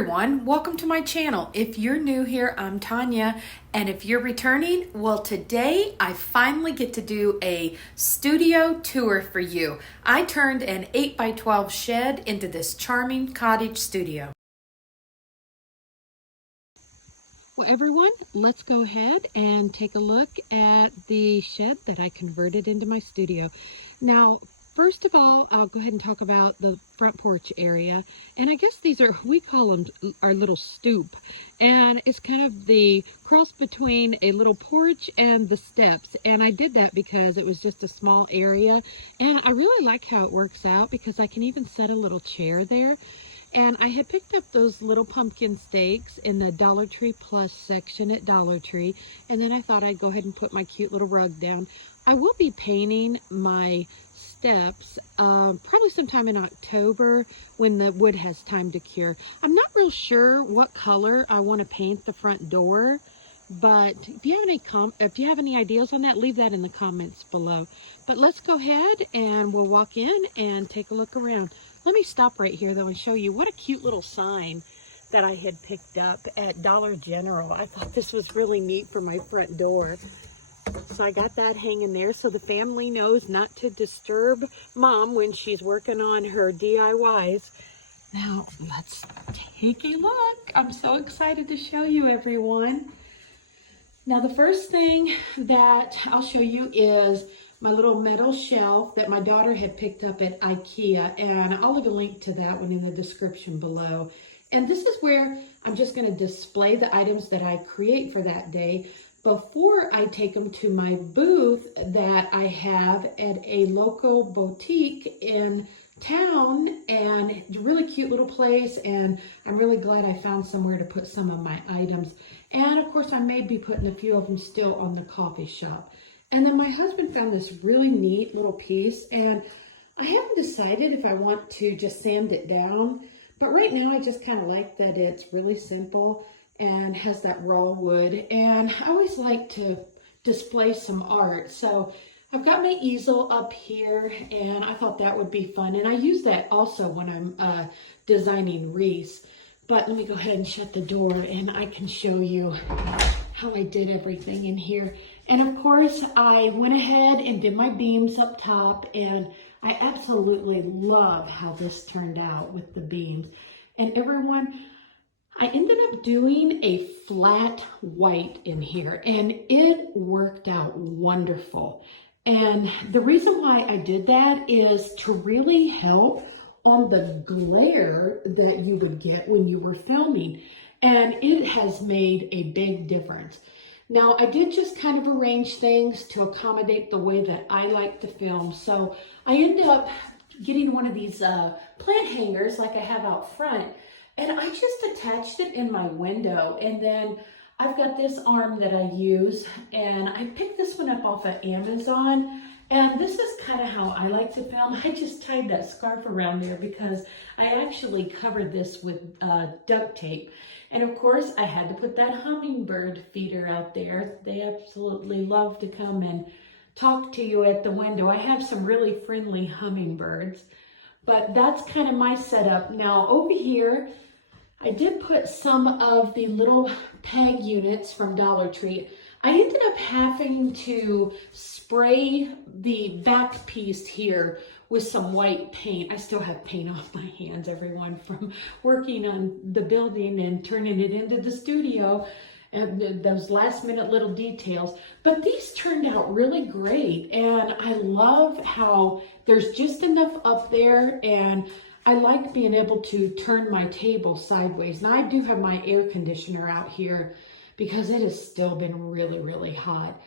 everyone, welcome to my channel. If you're new here, I'm Tonya, and if you're returning, well, today I finally get to do a studio tour for you. I turned an 8x12 shed into this charming cottage studio. Well, everyone, let's go ahead and take a look at the shed that I converted into my studio. Now, first of all, I'll go ahead and talk about the front porch area. And I guess these are, we call them our little stoop. And it's kind of the cross between a little porch and the steps. And I did that because it was just a small area. And I really like how it works out because I can even set a little chair there. And I had picked up those little pumpkin stakes in the Dollar Tree Plus section at Dollar Tree. And then I thought I'd go ahead and put my cute little rug down. I will be painting my steps probably sometime in October when the wood has time to cure. I'm not real sure what color I want to paint the front door, but if you have any ideas on that, leave that in the comments below. But let's go ahead and we'll walk in and take a look around. Let me stop right here though and show you what a cute little sign that I had picked up at Dollar General. I thought this was really neat for my front door. So I got that hanging there so the family knows not to disturb Mom when she's working on her DIYs. Now, let's take a look. I'm so excited to show you, everyone. Now, the first thing that I'll show you is my little metal shelf that my daughter had picked up at IKEA, and I'll leave a link to that one in the description below. And this is where I'm just going to display the items that I create for that day before I take them to my booth that I have at a local boutique in town, and it's a really cute little place, and I'm really glad I found somewhere to put some of my items. And of course I may be putting a few of them still on the coffee shop. And then my husband found this really neat little piece, and I haven't decided if I want to just sand it down, but right now I just kind of like that it's really simple and has that raw wood, and I always like to display some art. So I've got my easel up here, and I thought that would be fun, and I use that also when I'm designing wreaths. But let me go ahead and shut the door and I can show you how I did everything in here. And of course I went ahead and did my beams up top, and I absolutely love how this turned out with the beams. And everyone, I ended up doing a flat white in here, and it worked out wonderful. And the reason why I did that is to really help on the glare that you would get when you were filming. And it has made a big difference. Now, I did just kind of arrange things to accommodate the way that I like to film. So I ended up getting one of these plant hangers like I have out front, and I just attached it in my window. And then I've got this arm that I use, and I picked this one up off of Amazon. And this is kind of how I like to film. I just tied that scarf around there because I actually covered this with duct tape. And of course, I had to put that hummingbird feeder out there. They absolutely love to come and talk to you at the window. I have some really friendly hummingbirds, but that's kind of my setup. Now over here, I did put some of the little peg units from Dollar Tree. I ended up having to spray the back piece here with some white paint. I still have paint on my hands, everyone, from working on the building and turning it into the studio, and those last minute little details. But these turned out really great, and I love how there's just enough up there, and I like being able to turn my table sideways. Now I do have my air conditioner out here because it has still been really, really hot.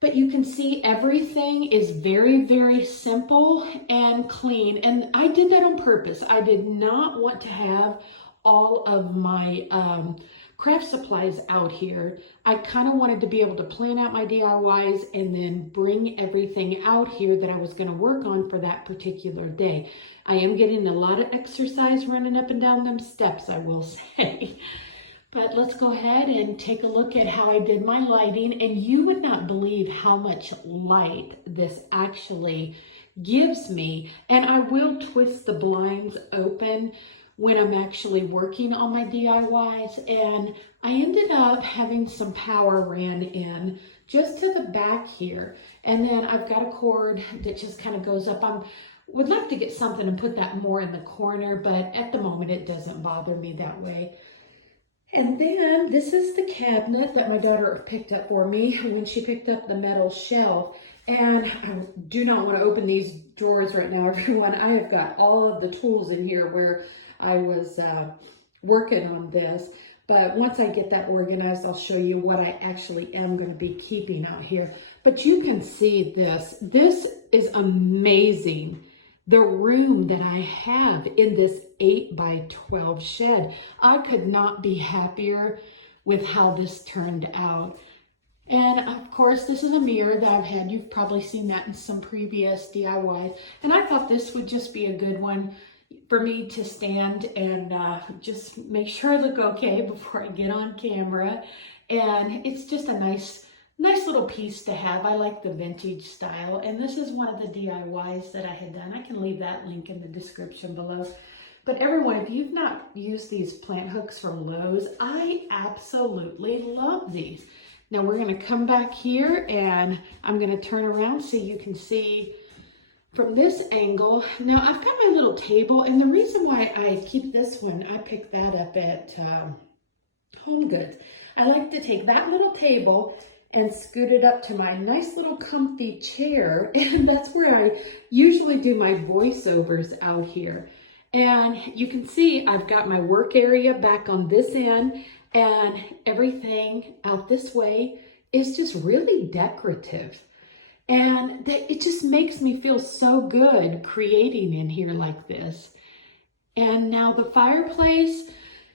But you can see everything is very, very simple and clean. And I did that on purpose. I did not want to have all of my craft supplies out here. I kind of wanted to be able to plan out my DIYs and then bring everything out here that I was going to work on for that particular day. I am getting a lot of exercise running up and down them steps, I will say. But let's go ahead and take a look at how I did my lighting, and you would not believe how much light this actually gives me. And I will twist the blinds open when I'm actually working on my DIYs. And I ended up having some power ran in just to the back here. And then I've got a cord that just kind of goes up. Would like to get something and put that more in the corner, but at the moment it doesn't bother me that way. And then this is the cabinet that my daughter picked up for me when she picked up the metal shelf. And I do not want to open these drawers right now, everyone. I have got all of the tools in here where I was working on this. But once I get that organized, I'll show you what I actually am going to be keeping out here. But you can see this. This is amazing. The room that I have in this 8x12 shed. I could not be happier with how this turned out. And of course, this is a mirror that I've had. You've probably seen that in some previous DIYs. And I thought this would just be a good one for me to stand and just make sure I look okay before I get on camera. And it's just a nice little piece to have. I like the vintage style. And this is one of the DIYs that I had done. I can leave that link in the description below. But everyone, if you've not used these plant hooks from Lowe's, I absolutely love these. Now we're going to come back here and I'm going to turn around so you can see from this angle. Now I've got my little table, and the reason why I keep this one, I picked that up at Home Goods. I like to take that little table and scoot it up to my nice little comfy chair, and that's where I usually do my voiceovers out here. And you can see I've got my work area back on this end, and everything out this way is just really decorative. And it just makes me feel so good creating in here like this. And now the fireplace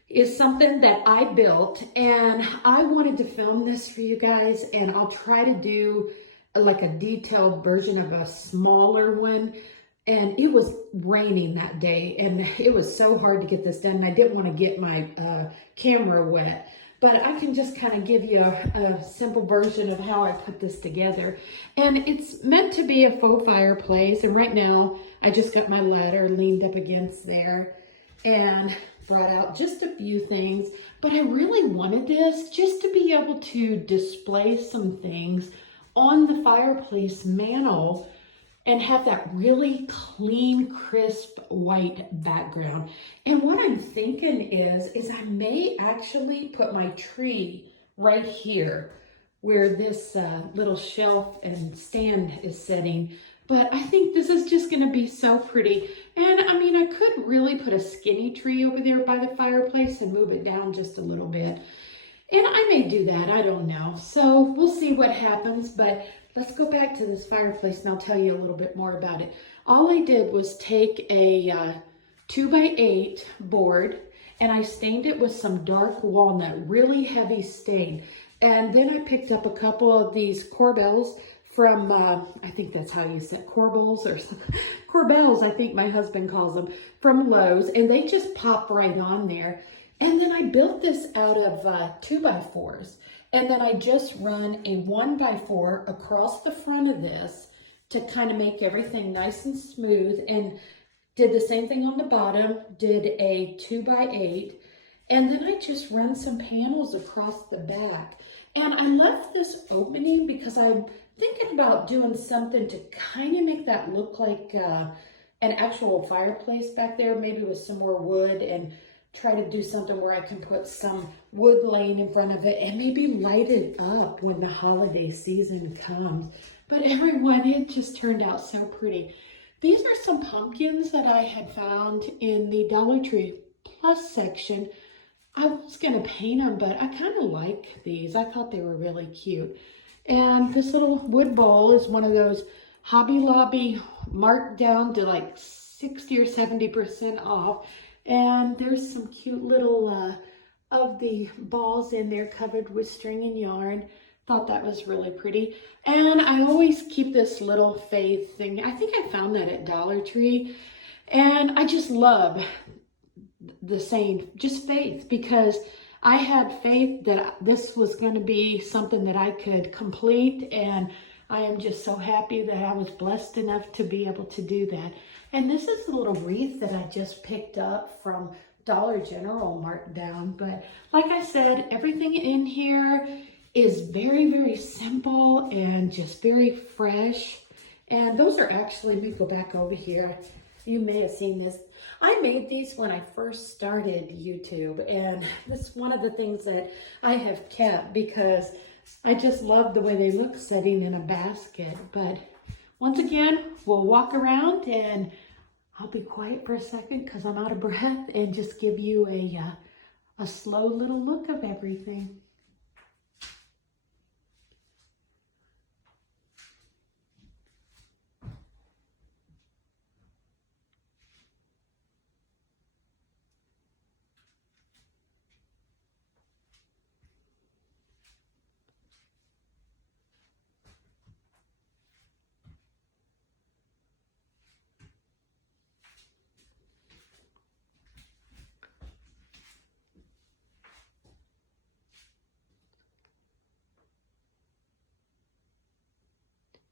is something that I built, and I wanted to film this for you guys, and I'll try to do like a detailed version of a smaller one. And it was raining that day, and it was so hard to get this done. And I didn't want to get my camera wet, but I can just kind of give you a simple version of how I put this together. And it's meant to be a faux fireplace. And right now, I just got my ladder leaned up against there and brought out just a few things. But I really wanted this just to be able to display some things on the fireplace mantle and have that really clean, crisp, white background. And what I'm thinking is I may actually put my tree right here where this little shelf and stand is sitting. But I think this is just gonna be so pretty. And I mean, I could really put a skinny tree over there by the fireplace and move it down just a little bit. And I may do that, I don't know. So we'll see what happens, but let's go back to this fireplace and I'll tell you a little bit more about it. All I did was take a 2x8 board and I stained it with some dark walnut, really heavy stain. And then I picked up a couple of these corbels from, I think that's how you say it, corbels or corbels, I think my husband calls them, from Lowe's, and they just pop right on there. And then I built this out of 2x4s. And then I just run a 1x4 across the front of this to kind of make everything nice and smooth, and did the same thing on the bottom, did a 2x8, and then I just run some panels across the back. And I left this opening because I'm thinking about doing something to kind of make that look like an actual fireplace back there, maybe with some more wood, and try to do something where I can put some wood laying in front of it and maybe light it up when the holiday season comes. But everyone, it just turned out so pretty. These are some pumpkins that I had found in the Dollar Tree Plus section. I was going to paint them, but I kind of like these. I thought they were really cute. And this little wood bowl is one of those Hobby Lobby marked down to like 60 or 70% off. And there's some cute little of the balls in there covered with string and yarn. Thought that was really pretty. And I always keep this little faith thing. I think I found that at Dollar Tree. And I just love the saying, just faith, because I had faith that this was going to be something that I could complete. And I am just so happy that I was blessed enough to be able to do that. And this is a little wreath that I just picked up from Dollar General markdown, but like I said, everything in here is very, very simple and just very fresh. And those are actually, let me go back over here. You may have seen this. I made these when I first started YouTube, and this is one of the things that I have kept because I just love the way they look sitting in a basket. But once again, we'll walk around and I'll be quiet for a second because I'm out of breath and just give you a slow little look of everything.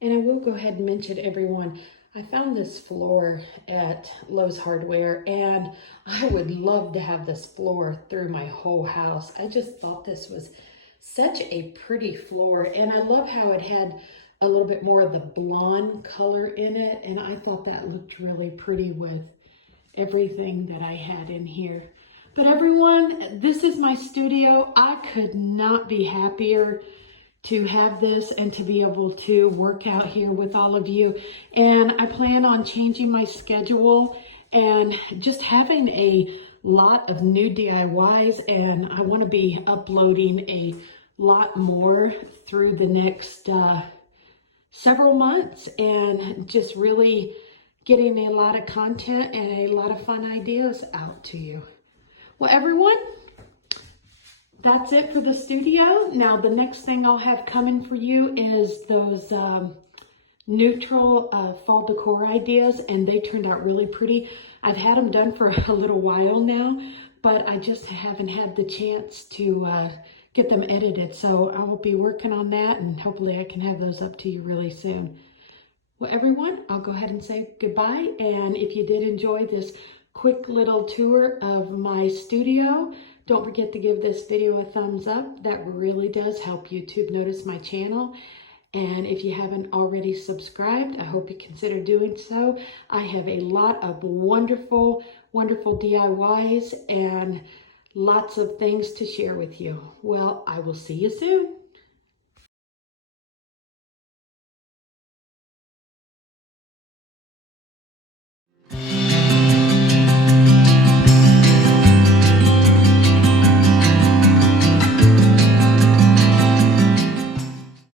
And I will go ahead and mention, everyone, I found this floor at Lowe's Hardware, and I would love to have this floor through my whole house. I just thought this was such a pretty floor, and I love how it had a little bit more of the blonde color in it, and I thought that looked really pretty with everything that I had in here. But everyone, this is my studio. I could not be happier to have this and to be able to work out here with all of you. And I plan on changing my schedule and just having a lot of new DIYs, and I want to be uploading a lot more through the next several months, and just really getting a lot of content and a lot of fun ideas out to you. Well, everyone, that's it for the studio. Now, the next thing I'll have coming for you is those neutral fall decor ideas, and they turned out really pretty. I've had them done for a little while now, but I just haven't had the chance to get them edited. So I will be working on that, and hopefully I can have those up to you really soon. Well, everyone, I'll go ahead and say goodbye. And if you did enjoy this quick little tour of my studio, don't forget to give this video a thumbs up. That really does help YouTube notice my channel. And if you haven't already subscribed, I hope you consider doing so. I have a lot of wonderful, wonderful DIYs and lots of things to share with you. Well, I will see you soon.